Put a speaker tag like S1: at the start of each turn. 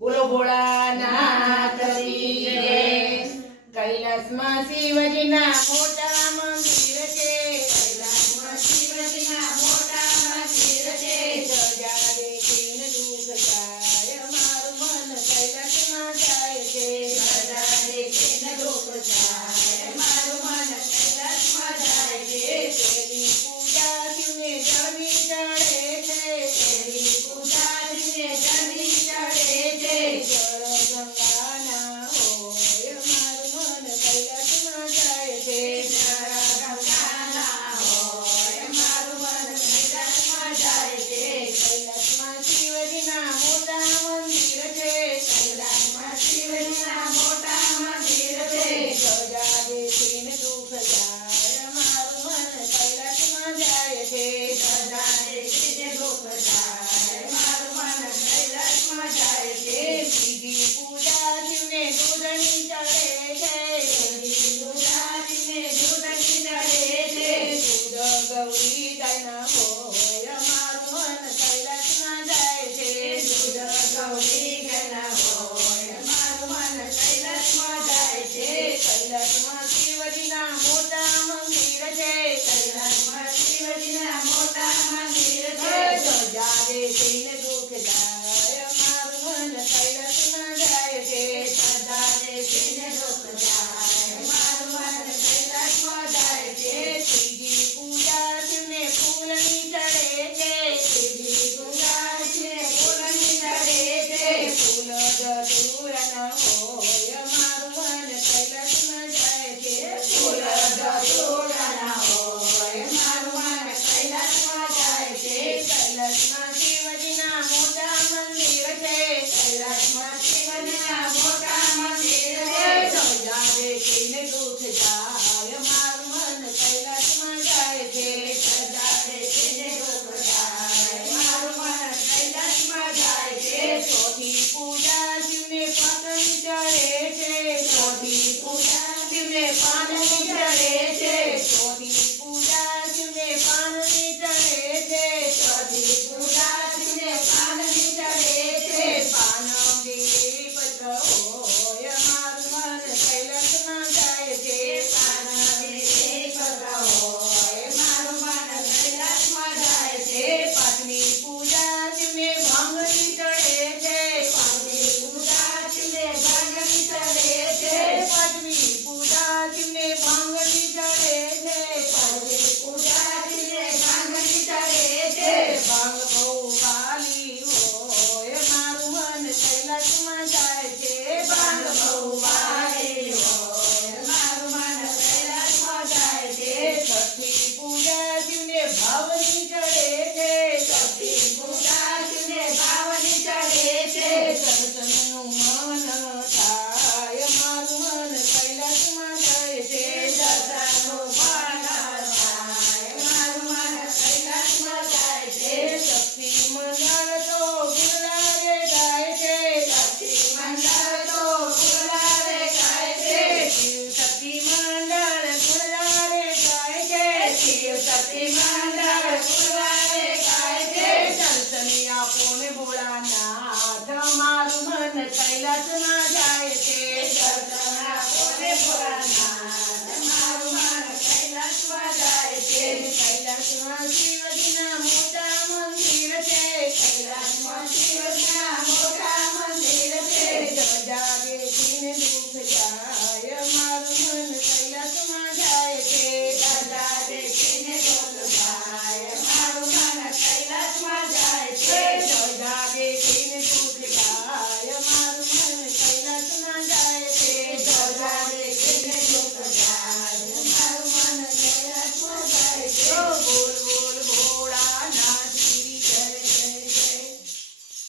S1: બોલો ભોળાનાથ કી જય. કૈલાસમાં શિવજીના મોટા